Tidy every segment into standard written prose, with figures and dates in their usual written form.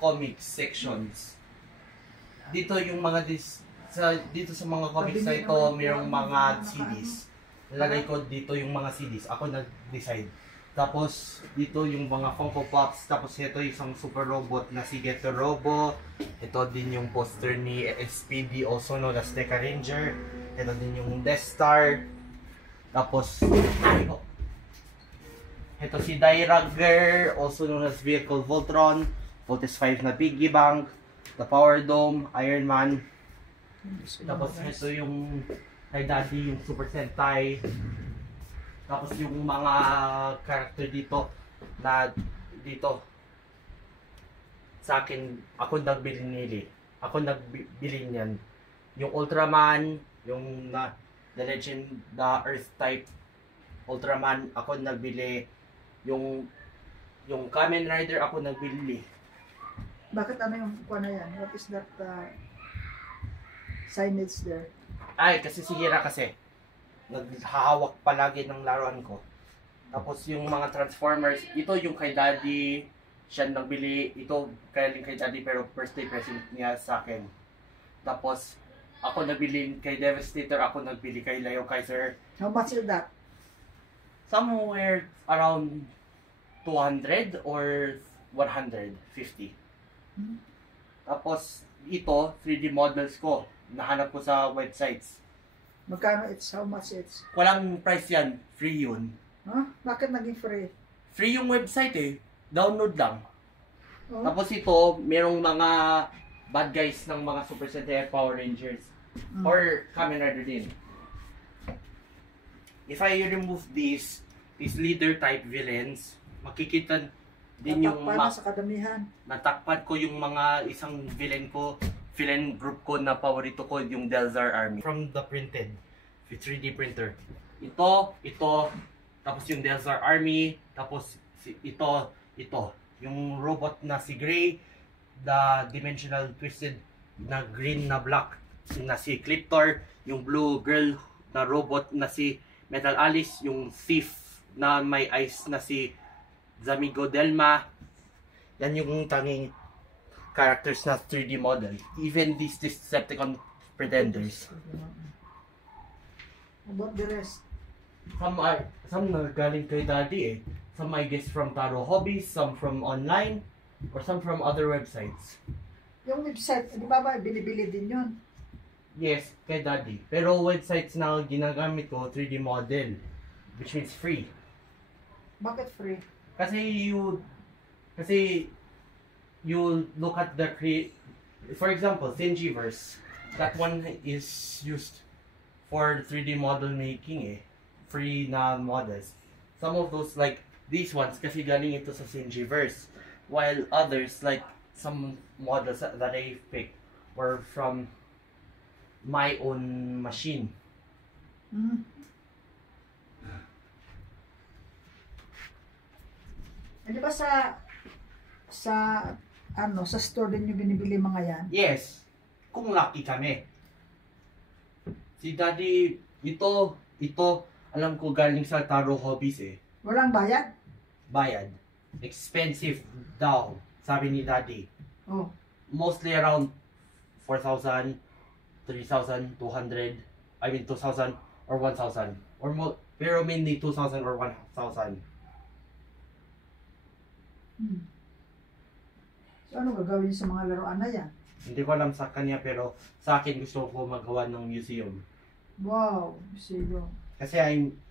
comics sections. Dito yung mga dito sa mga comics na ito, mayroong mga CDs. Nalagay ko dito yung mga CDs. Ako nag-decide. Tapos dito yung mga Funko Pops. Tapos ito yung isang super robot na si Getter Robo. Ito din yung poster ni SPD, also known as Deca Ranger. Ito din yung Death Star. Tapos ito si Dairagger, also known as Vehicle Voltron. Voltes 5 na Piggy Bank. The Power Dome, Iron Man. Tapos ito yung kay Daddy, yung Super Sentai. Tapos yung mga character dito na dito sa akin, ako nagbili. Ako nagbili niyan. Yung Ultraman, yung The Legend, the Earth type Ultraman, ako nagbili. Yung Kamen Rider, ako nagbili. Bakit ano yung kuha na yan? What is that signage there? Ay, kasi si Hira kasi naghahawak palagi ng laruan ko. Tapos yung mga Transformers, ito yung kay Daddy, siya nagbili. Ito kay Daddy pero birthday present niya sa akin. Tapos ako nagbili kay Devastator, ako nagbili kay Leo Kaiser. How much is that? Somewhere around 200 or 150. Tapos ito, 3D models ko. Nahanap ko sa websites. Magkano it's? How much it's? Walang price yan. Free yun. Huh? Bakit naging free? Free yung website eh. Download lang. Oh. Tapos ito, merong mga bad guys ng mga Super Sentai Power Rangers. Or Kamen Rider din. If I remove these leader type villains, makikita din yung sa kadamihan. natakpan ko yung mga isang villain group ko na paborito ko, yung Delzar Army. From the printed, 3D printer. Ito, tapos yung Delzar Army, tapos ito. Yung robot na si Gray, the dimensional twisted na green na black na si Cliptor, yung blue girl na robot na si Metal Alice, yung thief na may eyes na si Zamigo Delma. Yan yung tanging characters na 3D model. Even these Decepticon pretenders. About the rest? Some galing kay Daddy eh. Some I guess from Taro Hobbies, some from online, or some from other websites. Yung website, di ba binibili din yun? Yes, kay Daddy. Pero websites na ginagamit ko, 3D model. Which means free. Bakit free? Kasi you look at the for example, Thingiverse. That one is used for 3D model making eh. Free na models. Some of those like these ones kasi galing ito sa Thingiverse. While others like some models that I picked were from my own machine. Di ba sa store din yung binibili mga yan? Yes. Kung lucky kami. Si Daddy, ito, alam ko galing sa Taro Hobbies eh. Walang bayad? Bayad. Expensive daw, sabi ni Daddy. Oh. Mostly around 4,000, 3,200, 2,000 or 1,000. Or more, pero mainly 2,000 or 1,000. So ano gagawin sa mga laruan na yan? Hindi ko alam sa kanya pero sa akin gusto ko magawa ng museum. Wow, museum. Kasi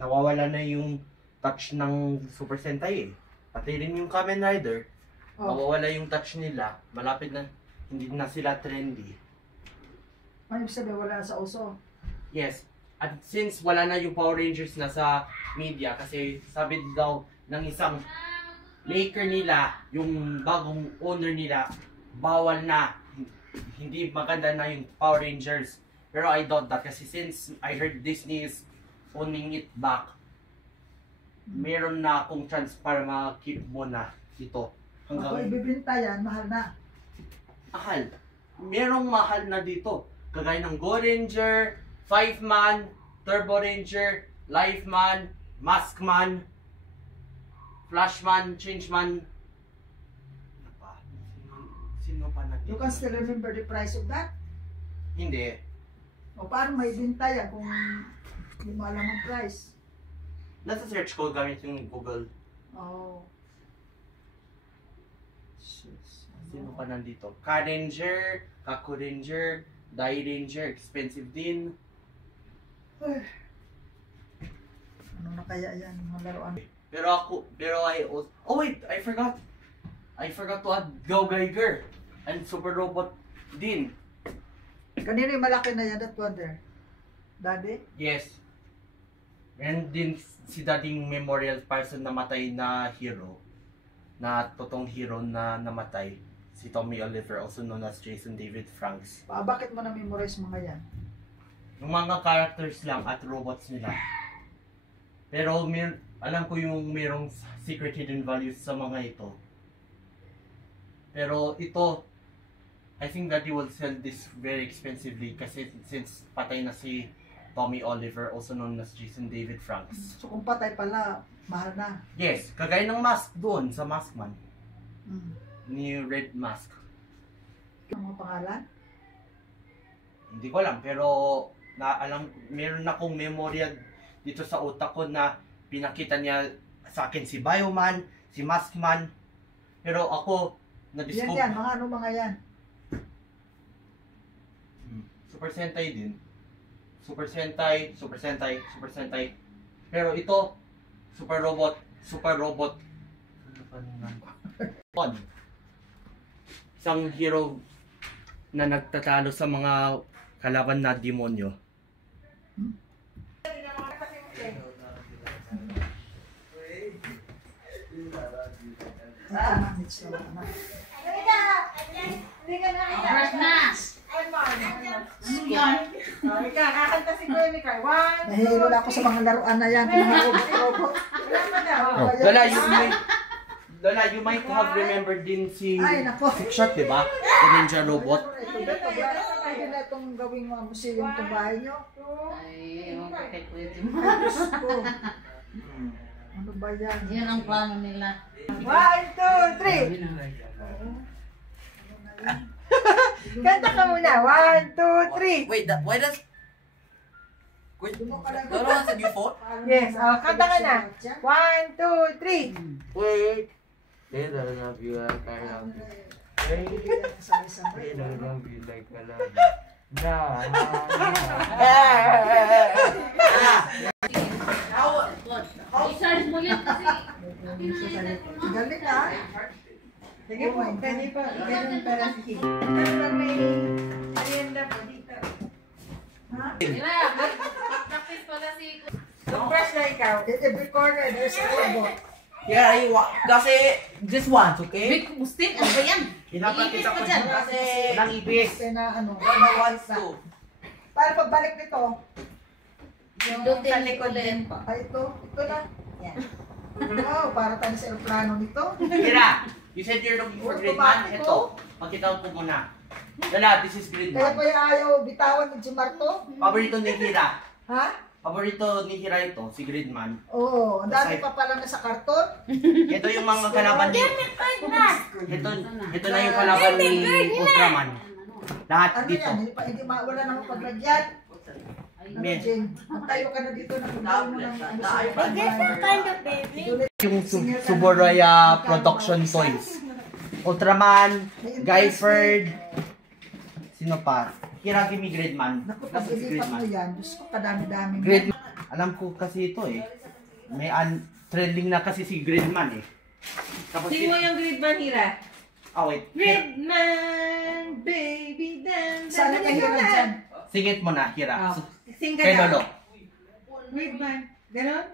nawawala na yung touch ng Super Sentai eh. Pati rin yung Kamen Rider. Nawawala yung touch nila. Malapit na, hindi na sila trendy. Ano ibig sabihin, wala sa uso? Yes. At since wala na yung Power Rangers na sa media, kasi sabi daw ng isang maker nila, yung bagong owner nila, bawal na. Hindi maganda na yung Power Rangers. Pero I doubt that kasi since I heard Disney is owning it back, meron na akong chance para ma-keep mo na ito. Ako ibibinta yan, mahal na. Mahal. Merong mahal na dito. Kagaya ng Go Ranger, 5-Man, Turbo Ranger, Liveman, Maskman, Flashman, Changeman. pa nandito? You can still remember the price of that? Hindi. O paano may binta yan kung hindi mo alam ang price? Nasa search ko gamit yung Google. Oh. Sino pa nandito? Ka-Ranger, Kaku-Ranger, Dai Ranger, expensive din. Ano na kaya yan, mga laruan? Pero I also, oh wait, I forgot to add Go Geiger and Super Robot din. Kanino yung malaki na yan, that wonder? Daddy? Yes. And din si dating memorial person na matay na hero, na totoong hero na namatay, si Tommy Oliver, also known as Jason David Franks. Bakit mo na-memorize mga yan? Yung mga characters lang at robots nila. Pero alam ko yung merong secret hidden values sa mga ito. Pero ito, I think that you will sell this very expensively kasi since patay na si Tommy Oliver, also known as Jason David Franks. So kung patay pala, mahal na. Yes, kagaya ng mask doon sa Maskman. Ni Red Mask. Ang mga pangalan? Hindi ko alam, pero meron akong memorya dito sa utak ko na pinakita niya sa akin si Bioman, si Maskman. Pero ako, na-discover. Yan, mga ano mga yan? Super Sentai din. Super Sentai, Super Sentai, Super Sentai. Pero ito, Super Robot. Ano pa naman? Isang hero na nagtatalo sa mga kalaban na demonyo. First na! Nahihilo na ako sa mga laruan na yan, mga robot. Lola, you might have remembered din si Ay, nako. Shot, di ba? The Ninja Robot. Pwede na itong gawing mga museum itong bahay nyo. Ay, ewan ko kay pwede mo. Diyos ko. Ano ba yan? Yan ang plano nila. 1, 2, 3. Kanta ka muna. 1, 2, 3. Wait, why does... Wait, Lola said you fought? Yes, kanta ka na. 1, 2, 3. Wait. They don't love you like I love you. They don't love you like I love you. Nah. I-charge mo yan kasi. Galit ha? Sige po, pwede po. Ganun para si Ano lang may merienda po dito. Ha? Diba? Practice pala si... Compress na ikaw. In every corner, there's a robot. Yeah, kasi just once, okay? Big Mustin, ano ba yan? Pinapakita ko dyan. Kasi walang ibig. Kasi na ano. Lola wants to. Para pagbalik nito, Yung sa likod din. ay ito na. Wow, para tayo sa aeroplano nito. Kira, you said you're looking for Gridman. Ito, pakita ko muna. Lola, this is Kaya Gridman. pa yung ayaw bitawan ni Jimar to. Paborito ni Hira. Ha? Paborito ni Hira ito, si Gridman. Oo, ang dami pa pala na sa karton. Ito yung mga kalaban ni... Ito na yung kalaban ni Ultraman. Lahat Ano dito. yan? Hindi wala nang paglagyan. Ano, Yes. Jane? Magtayo ka na dito na kumain mo ng ano sa Yung Suboraya Production Toys. Ultraman, Guyford, sino pa? Hiragimi Gridman. Naku, pag Nasa si ilipat mo Gridman. yan, Diyos ko, kadami-dami. Gridman. Alam ko kasi ito eh. May trending na kasi si Gridman eh. Tapos Sing mo yung Gridman, Hira. Oh wait. Gridman, baby, dance. Saan ka hirap dyan? Singit mo na, Hira. Oh. Sing ka Kay na. Lolo. Gridman. Ganon?